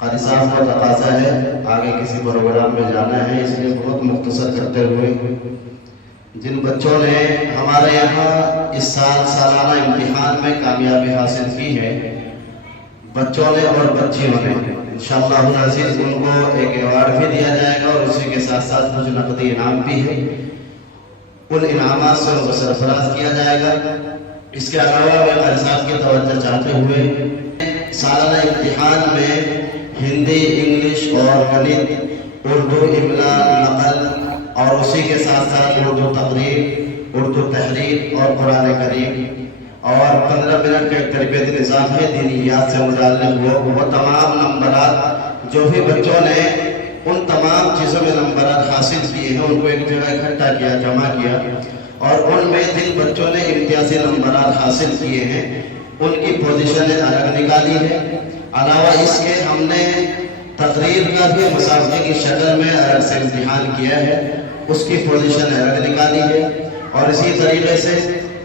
قاری صاحب کا تقاضا ہے، آگے کسی پروگرام میں جانا ہے، اس لیے بہت مختصر کرتے ہوئے جن بچوں نے ہمارے یہاں اس سال سالانہ امتحان میں کامیابی حاصل کی ہے، بچوں نے اور بچیوں نے، انشاءاللہ العزیز ان کو ایک ایوارڈ بھی دیا جائے گا اور اسی کے ساتھ ساتھ کچھ نقدی انعام بھی ہے، ان انعامات سے ان کو سرفراز کیا جائے گا۔ اس کے علاوہ میں قاری صاحب کی توجہ چاہتے ہوئے سالانہ امتحان میں ہندی، انگلش اور گنت، اردو املا، نقل اور اسی کے ساتھ ساتھ اردو تقریر، اردو تحریر اور قرآن کریم اور 15 منٹ کا ایک تربیتی نظام ہے دینیات سے متعلق، وہ تمام نمبرات جو بھی بچوں نے ان تمام چیزوں میں نمبرات حاصل کیے ہیں ان کو ایک جگہ اکٹھا کیا، جمع کیا، اور ان میں جن بچوں نے امتیازی نمبرات حاصل کیے ہیں ان کی پوزیشنیں الگ نکالی ہے۔ علاوہ اس کے ہم نے تقریر کا بھی مسابقے کی شکل میں الگ سے امتحان کیا ہے، اس کی پوزیشن الگ نکالی ہے، اور اسی طریقے سے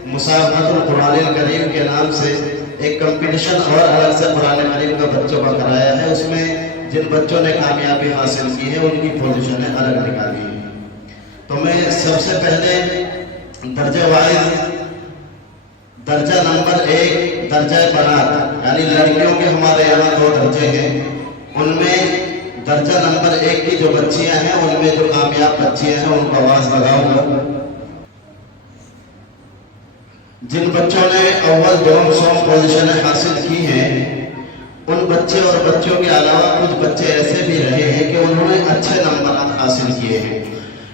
مسابقۃ القرآن الکریم کے نام سے ایک کمپٹیشن اور الگ سے قرآن کریم کا بچوں کا کرایا ہے، اس میں جن بچوں نے کامیابی حاصل کی ہے ان کی پوزیشنیں الگ نکالی ہیں۔ تو میں سب سے پہلے درجہ وائز درجہ نمبر 1 درجہ بنات، یعنی لڑکیوں کے ہمارے یہاں 2 درجے ہیں، ان میں درجہ نمبر 1 کی جو بچیاں ہیں ان میں جو کامیاب بچیاں ہیں ان کو آواز لگاؤں گا۔ جن بچوں نے اول، دوم، سوم پوزیشنیں حاصل کی ہیں ان بچے اور بچوں کے علاوہ کچھ بچے ایسے بھی رہے ہیں کہ انہوں نے اچھے نمبرات حاصل کیے ہیں،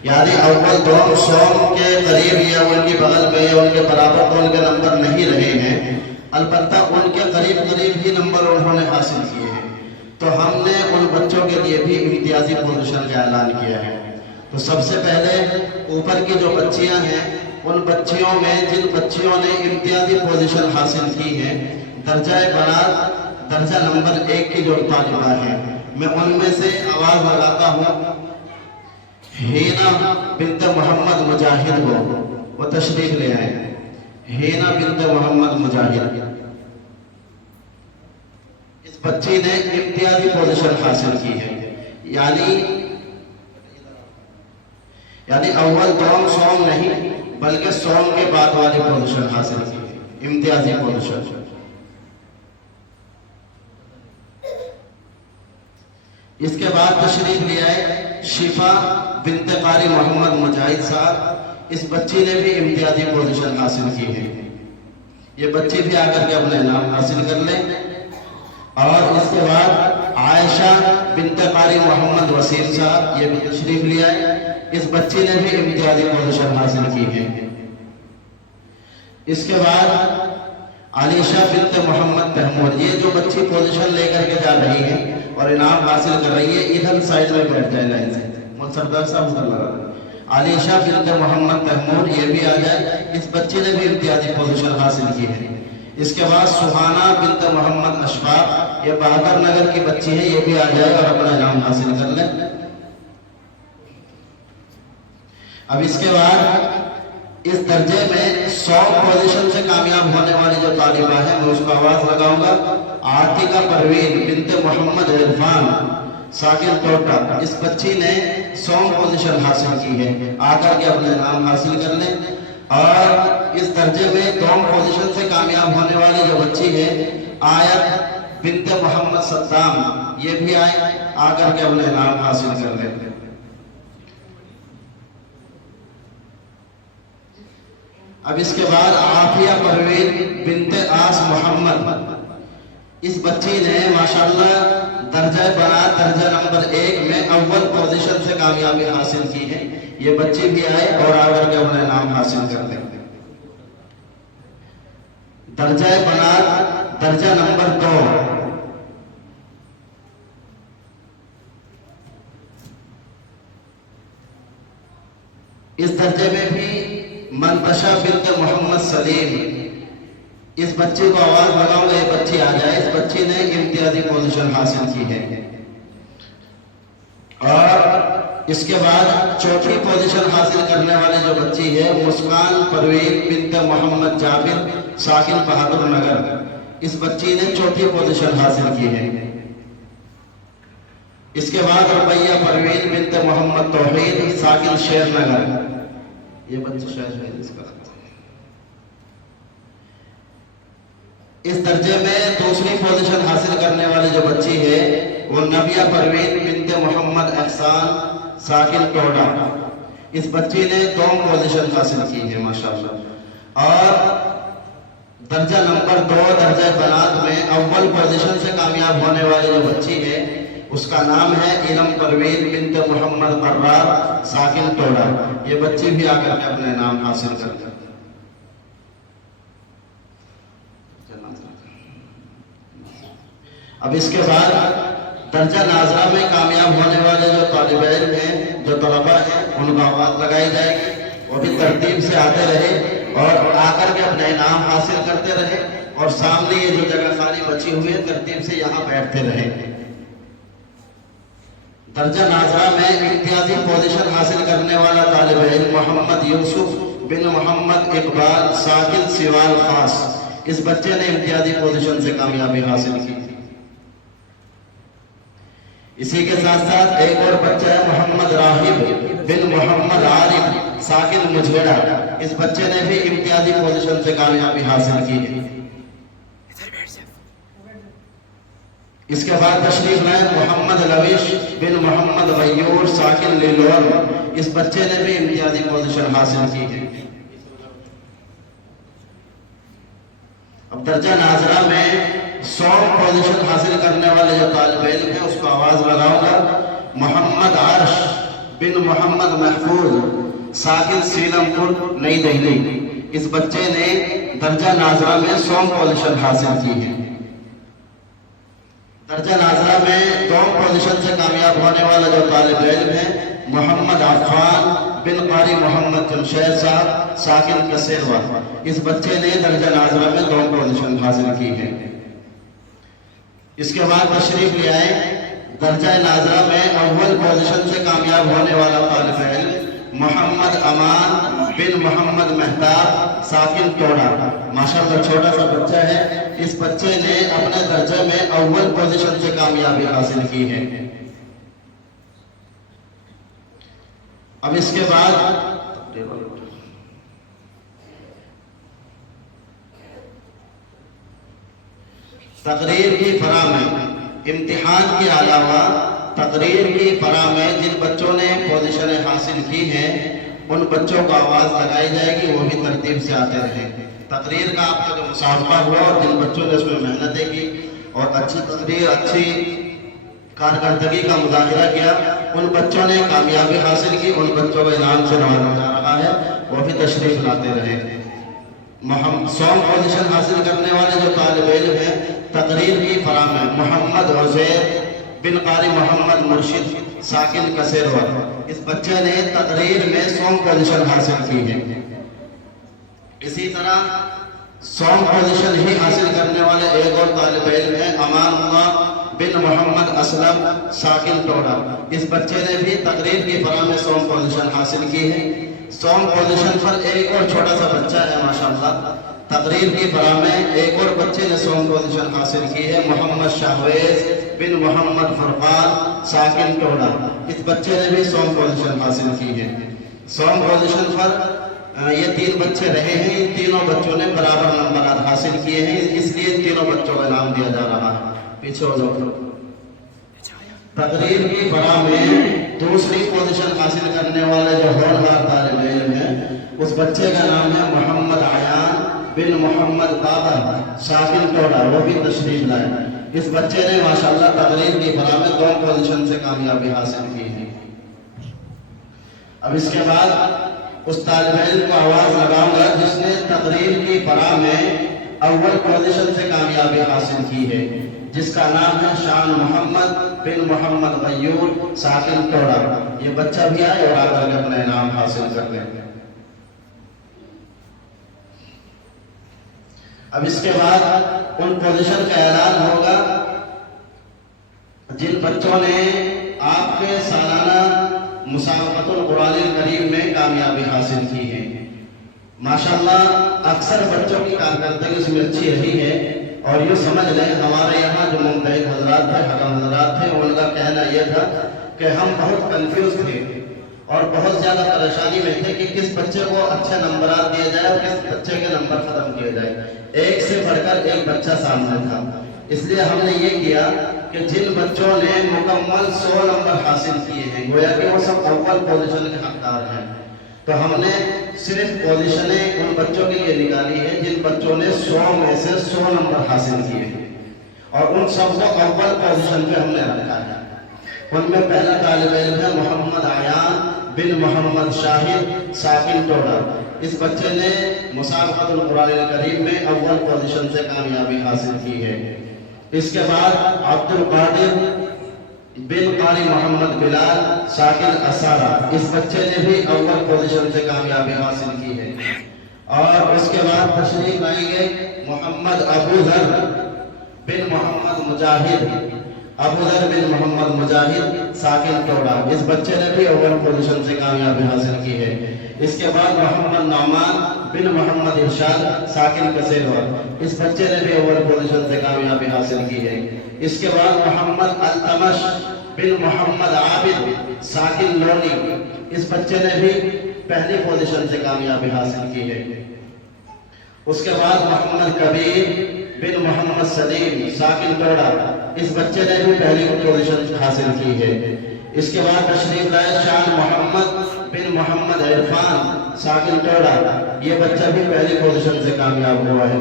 یعنی اول، دوم، سوم کے قریب یا ان کی بغل میں یا ان کے برابر تو ان کے نمبر نہیں رہے ہیں، البتہ ان کے قریب قریب ہی نمبر انہوں نے حاصل کیے ہیں، تو ہم نے ان بچوں کے لیے بھی امتیازی پوزیشن کا اعلان کیا ہے۔ تو سب سے پہلے اوپر کی جو بچیاں ہیں ان بچیوں میں جن بچیوں نے امتیازی پوزیشن حاصل کی ہے، درجہ بنات درجہ نمبر 1 کی جو طالبہ ہیں، میں ان میں سے آواز لگاتا ہوں ہینا بنت محمد مجاہد کو، وہ تشریف لے آئے۔ ہینا بنت محمد مجاہد، اس بچی نے امتیازی پوزیشن حاصل کی ہے، یعنی اول، دوم، سوم نہیں بلکہ سوم کے بعد والی پوزیشن حاصل کی ہے، امتیازی پوزیشن۔ اس کے بعد تشریف لے آئے شفا بنت قاری محمد مجاہد صاحب، اس بچی نے بھی امتیازی پوزیشن حاصل کی ہے، یہ بچی بھی آ کر کے اپنے نام حاصل کر لیں۔ اور اس کے بعد عائشہ بنت قاری محمد وسیم صاحب، یہ بھی تشریف لے آئے، اس بچی نے بھی امتیازی پوزیشن حاصل کی ہے۔ اس کے بعد علیشہ بنت محمد تحمود، یہ جو بچی پوزیشن لے کر کے جا رہی ہے اور انعام حاصل کر رہی ہے، ادھر سائیڈ میں بیٹھ جائے لائن سے، سردار صاحب ادھر لگا۔ علیشہ بنت محمد تحمود یہ بھی آ جائے، اس بچی نے بھی امتیازی پوزیشن حاصل کی ہے۔ اس کے بعد سبحانہ بنت محمد اشفاق، یہ بہادر نگر کی بچی ہے، یہ بھی آ جائے اور اپنا انعام حاصل کر لیں۔ اب اس کے بعد اس درجے میں 100 پوزیشن سے کامیاب ہونے والی جو طالبہ ہیں میں اس کو آواز لگاؤں گا۔ عاتقہ پروین بنت محمد عرفان ساکن کوٹا، اس بچی نے 100 پوزیشن حاصل کی ہے، آ کر کے اپنے نام حاصل کر لیں۔ اور اس درجے میں 2 پوزیشن سے کامیاب ہونے والی جو بچی ہے آیت بنت محمد صدام، یہ بھی آئے، آ کر کے اپنے نام حاصل کر لیں۔ اب اس کے بعد عافیہ پروین بنت آس محمد، اس بچی نے ماشاءاللہ درجہ بنات درجہ نمبر 1 میں اول پوزیشن سے کامیابی حاصل کی ہے، یہ بچی بھی آئے اور آ کر کے اپنے نام حاصل کر لیں۔ درجہ بنات درجہ نمبر 2، اس درجے میں بھی منتشا بنت محمد سلیم، اس بچی کو آواز لگاؤں گا، یہ بچی آ جائے، اس بچی نے امتیازی پوزیشن حاصل کی ہے۔ اور اس کے بعد چوتھی پوزیشن حاصل کرنے والے جو بچی ہے مسکان پروین بنت محمد جابر ساکن بہادر نگر، اس بچی نے چوتھی پوزیشن حاصل کی ہے۔ اس کے بعد ربیہ پروین بنت محمد توحید ساکن شیر نگر، یہ بچہ شاید ہے اس کا۔ اس درجے میں دوسری پوزیشن حاصل کرنے والی جو بچی ہے وہ نبیہ پروین بنت محمد احسان ساکن ٹوڈا، اس بچی نے دوم پوزیشن حاصل کی ہے ماشاءاللہ۔ اور درجہ نمبر 2 درجہ بنات میں اول پوزیشن سے کامیاب ہونے والی جو بچی ہے اس کا نام ہے علم پروین بنت محمد قرار ساکن ٹوڈا، یہ بچی بھی آ کر کے اپنے نام حاصل کرتی ہے۔ اب اس کے بعد درجہ ناظرہ میں کامیاب ہونے والے جو طالب علم ہیں، جو طلباء ہیں، ان کو آواز لگائی جائے گی، وہ بھی ترتیب سے آتے رہے اور آ کر کے اپنے انعام حاصل کرتے رہے، اور سامنے یہ جو جگہ خالی بچی ہوئی ہے ترتیب سے یہاں بیٹھتے رہے۔ درجہ ناظرہ میں امتیازی پوزیشن حاصل کرنے والا طالب علم محمد یوسف بن محمد اقبال ساکن سیوال خاص، اس بچے نے امتیازی پوزیشن سے کامیابی حاصل کی۔ اسی کے ساتھ ساتھ ایک اور بچہ ہے محمد راہب بن محمد عارف ساکن مجھیڑا، اس بچے نے بھی امتیازی پوزیشن سے کامیابی حاصل کی ہے۔ اس کے بعد تشریف لائے محمد لویش بن محمد غیور ساکن لیلور، اس بچے نے بھی امتیازی پوزیشن حاصل کی ہے۔ اب درجہ ناظرہ میں 100 پوزیشن حاصل کرنے والے جو طالب علم ہیں اس کو آواز لگاؤں گا۔ محمد عرش بن محمد محفوظ ساکن سیلم پور نئی دہلی، اس بچے نے درجہ ناظرہ میں 100 پوزیشن حاصل کی ہے۔ درجہ ناظرہ میں 2 پوزیشن سے کامیاب ہونے والا جو طالب علم ہے محمد عفان بن قاری محمد جمشید صاحب ساکن کسیروا، اس بچے نے درجہ ناظرہ میں 2 پوزیشن حاصل کی ہے۔ اس کے بعد تشریف لے آئے درجہ ناظرہ میں اول پوزیشن سے کامیاب ہونے والا طالب علم محمد امان بن محمد مہتاب ساکن ٹوڈا، ماشاءاللہ چھوٹا سا بچہ ہے، اس بچے نے اپنے درجے میں اول پوزیشن سے کامیابی حاصل کی ہے۔ اب اس کے بعد تقریر کی فراہ میں امتحان کے علاوہ تقریر کی فراہ میں جن بچوں نے پوزیشنیں حاصل کی ہیں ان بچوں کو آواز لگائی جائے گی، وہ بھی ترتیب سے آتے رہیں۔ تقریر کا آپ کا جو مسابقہ ہوا اور جن بچوں نے اس میں محنتیں کی اور اچھی تقریر، اچھی کارکردگی کا مظاہرہ کیا، ان بچوں نے کامیابی حاصل کی، ان بچوں کو انعام سے نوازا جا رہا ہے، وہ بھی تشریف لاتے رہے۔ 100 پوزیشن حاصل کرنے والے جو طالب علم ہیں تقریر کی فراہ میں محمد عزیر بن قاری محمد مرشد ساکن کسیروا، اس بچے نے تقریر میں 100 پوزیشن حاصل کی ہے۔ اسی طرح 100 پوزیشن ہی حاصل کرنے والے ایک اور طالب علم ہیں امان اللہ بن محمد اسلم ساکن ٹوڈا، اس بچے نے بھی تقریر کی فراہ میں 100 پوزیشن حاصل کی ہے۔ 100 پوزیشن پر ایک اور چھوٹا سا بچہ ہے ماشاءاللہ، تقریر کی فراہ میں ایک اور بچے نے 100 پوزیشن حاصل کی ہے، محمد شاہویز بن محمد فرقان ساکن ٹوڈا، اس بچے نے بھی 100 پوزیشن حاصل کی ہے۔ 100 پوزیشن پر یہ 3 بچے رہے ہیں، ان تینوں بچوں نے برابر نمبرات حاصل کیے ہیں، اس لیے ان تینوں بچوں کو انعام دیا جا رہا ہے۔ پیچھے ہو جاؤ۔ تقریر کی فراہ میں دوسری پوزیشن حاصل کرنے والے جو ہونہار طالب علم ہیں اس بچے کا نام ہے محمد عیان بن محمد بابر ساکن ٹوڈا، وہ بھی تشریف لائے۔ اس بچے نے ماشاءاللہ تقریر کی فراہ میں 2 پوزیشن سے کامیابی حاصل کی ہے۔ اب اس کے بعد اس طالب علم کو آواز لگاؤں گا جس نے تقریر کی فراہ میں اول پوزیشن سے کامیابی حاصل کی ہے، جس کا نام ہے شان محمد بن محمد غیور ساکن ٹوڈا، یہ بچہ بھی آئے اور آ کر اپنا انعام حاصل کر لیں۔ اب اس کے بعد ان پوزیشن کا اعلان ہوگا جن بچوں نے آپ کے سالانہ مسابقۃ القرآن الکریم میں کامیابی حاصل کی ہے۔ ماشاءاللہ اکثر بچوں کی کارکردگی اس میں اچھی رہی ہے، اور یوں سمجھ لیں ہمارے یہاں جو ممتحن حضرات تھے، حکم حضرات تھے، ان کا کہنا یہ تھا کہ ہم بہت کنفیوز تھے اور بہت زیادہ پریشانی میں تھے کہ کس بچے کو اچھے نمبرات دیے جائے اور کس بچے کے نمبر ختم کیے جائے. ایک سے بڑھ کر ایک بچہ سامنے تھا. اس لیے ہم نے یہ کیا کہ جن بچوں نے مکمل 100 نمبر حاصل کیے ہیں، گویا کہ وہ سب اول پوزیشن کے حقدار ہیں، تو ہم نے صرف پوزیشنیں ان بچوں کے لیے نکالی ہے جن بچوں نے 100 میں سے 100 نمبر حاصل کیے ہیں، اور ان سب کو اول پوزیشن پہ ہم نے رکھا ہے. ان میں پہلا طالب علم ہے محمد عیان بن محمد شاہد ساکن ٹوڈا. اس بچے نے مسابقۃ القرآن الکریم میں اول پوزیشن سے کامیابی حاصل کی ہے. اس کے بعد عبد القادر بن قاری محمد بلال ساکن اسارا، اس بچے نے بھی اول پوزیشن سے کامیابی حاصل کی ہے. اور اس کے بعد تشریف لائیں گے محمد ابو ذر بن محمد مجاہد، ابو ذر بن محمد مجاہد ساکن ٹوڈا، اس بچے نے بھی اول پوزیشن سے کامیابی حاصل کی ہے. اس کے بعد محمد نعمان بن محمد ارشاد ساکن کسیلوا، اس بچے نے بھی اول پوزیشن سے کامیابی حاصل کی ہے. اس کے بعد محمد التمش بن محمد عابد ساکن لونی، اس بچے نے بھی پہلی پوزیشن سے کامیابی حاصل کی ہے. اس کے بعد محمد کبیر بن محمد سلیم ساکن ٹوڈا، اس بچے نے بھی پہلی پوزیشن حاصل کی ہے. اس کے بعد تشریف لائے شان محمد بن محمد عرفان ساکن ٹوڈا، یہ بچہ بھی پہلی پوزیشن سے کامیاب ہوا ہے.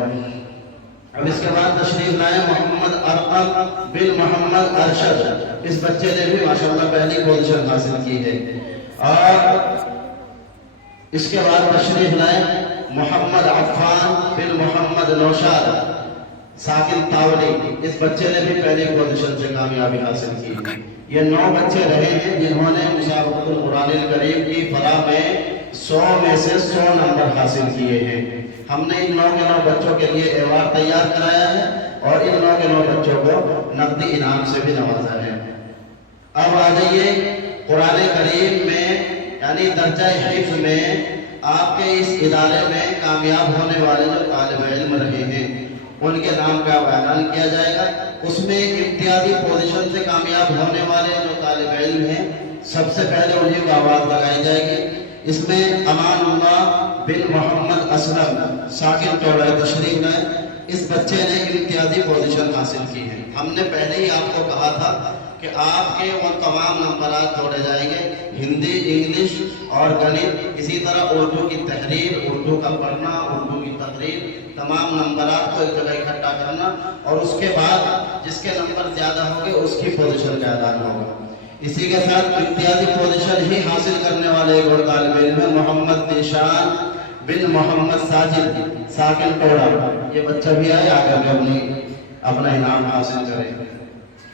اب اس کے بعد تشریف لائے محمد ارقم بن محمد ارشد، اس بچے نے بھی ماشاءاللہ پہلی پوزیشن حاصل کی ہے. اور اس کے بعد تشریف لائے محمد عفان بن محمد نوشاد ساکن تاولی، اس بچے نے بھی پہلی پوزیشن سے کامیابی حاصل کی. یہ 9 بچے رہے ہیں جنہوں نے مسابقۃ القرآن الکریم کی فلاح میں 100 میں سے 100 نمبر حاصل کیے ہیں. ہم نے ان 9 کے 9 بچوں کے لیے ایوارڈ تیار کرایا ہے اور ان 9 کے 9 بچوں کو نقدی انعام سے بھی نوازا ہے. اب آ جائیے قرآن کریم میں یعنی درجہ حفظ میں آپ کے اس ادارے میں کامیاب ہونے والے جو طالب علم رہے ہیں ان کے نام کا اعلان کیا جائے گا. اس میں امتیازی پوزیشن سے کامیاب ہونے والے جو طالب علم ہیں سب سے پہلے انہیں کو آواز لگائی جائے گی. اس میں امان اللہ بن محمد اسلم ساکن ٹوڈا تشریف لائے، اس بچے نے امتیازی پوزیشن حاصل کی ہے. ہم نے پہلے ہی آپ کو کہا تھا کہ آپ کے وہ تمام نمبرات جوڑے جائیں گے، ہندی، انگلش اور گنت، اسی طرح اردو کی تحریر، اردو کا پڑھنا، اردو کی تقریر، تمام نمبرات کو ایک جگہ اکٹھا کرنا اور اس کے بعد جس کے نمبر زیادہ ہوں گے اس کی پوزیشن کا اعلان ہوگا. اسی کے ساتھ امتیازی پوزیشن ہی حاصل کرنے والے ایک اور طالب علم ہے محمد نشان بن محمد ساجد ساکن ٹوڈا، یہ بچہ بھی آئے آ کر کے اپنا انعام حاصل کرے.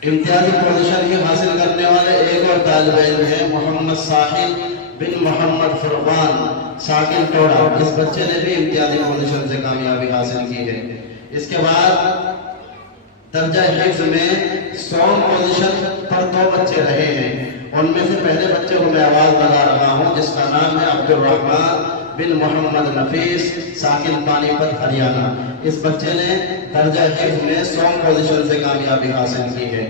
امتیازی پوزیشن ہی حاصل کرنے والے ایک اور طالب علم ہے محمد ساحل بن محمد فرقان ساکن ٹوڈا، اس بچے نے بھی امتیازی پوزیشن سے کامیابی حاصل کی ہے. اس کے بعد درجہ حفظ میں 100 پوزیشن پر 2 بچے رہے ہیں. ان میں سے پہلے بچے کو میں آواز لگا رہا ہوں جس کا نام ہے عبد الرحمن بن محمد نفیس ساکن پانی پت ہریانہ، اس بچے نے درجہ حفظ میں 100 پوزیشن سے کامیابی حاصل کی ہے.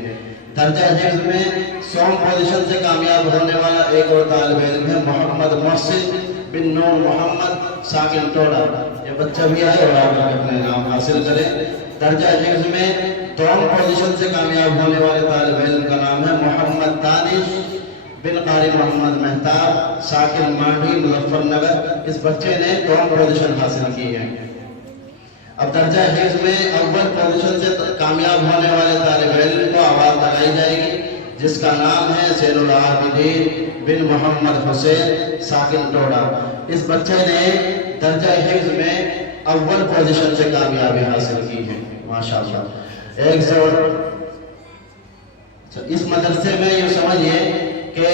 درجہ حفظ میں 100 پوزیشن سے کامیاب ہونے والا ایک اور طالب علم ہے محمد محسن بن نور محمد ساکن ٹوڈا، یہ بچہ بھی آئے اور آپ اپنے نام حاصل کریں. درجہ حفظ میں 2 پوزیشن سے کامیاب ہونے والے طالب علم کا نام ہے محمد دانش بن قاری محمد مہتاب ساکن مانڈی مظفر نگر، اس بچے نے 2 پوزیشن حاصل کی ہے. اب درجہ حفظ میں اول پوزیشن سے کامیاب ہونے والے طالب علم کو آواز لگائی جائے گی جس کا نام ہے زین العابدین بن محمد حسین ساکن ٹوڈا، اس بچے نے درجہ حفظ میں اول پوزیشن سے کامیابی حاصل کی ہے. ماشاءاللہ ایک زور. اس مدرسے میں یہ سمجھئے کہ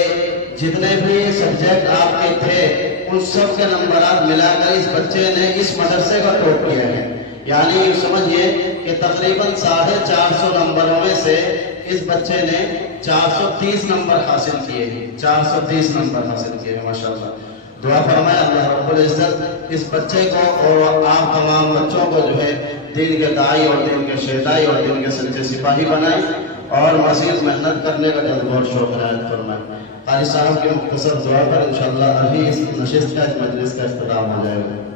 جتنے بھی سبجیکٹ آپ کے تھے ان سب کے نمبرات ملا کر اس بچے نے اس مدرسے کا ٹاپ کیا ہے. یعنی یہ سمجھئے کہ تقریباً 450 نمبروں میں سے اس بچے نے 430 نمبر حاصل کیے ہیں، 430 نمبر حاصل کیے ہیں. ماشاءاللہ دعا فرمائے اللہ رب العزت اس بچے کو اور آپ تمام بچوں کو جو ہے دین کے داعی اور دین کے شہدائی اور دین کے سچے سپاہی بنائیں اور مزید محنت کرنے کا جذبہ اور شوق عنایت فرمائیں۔ قاری صاحب کے مختصر دعا پر انشاءاللہ ابھی اس نشست کا اس مجلس کا اختتام ہو جائے گا۔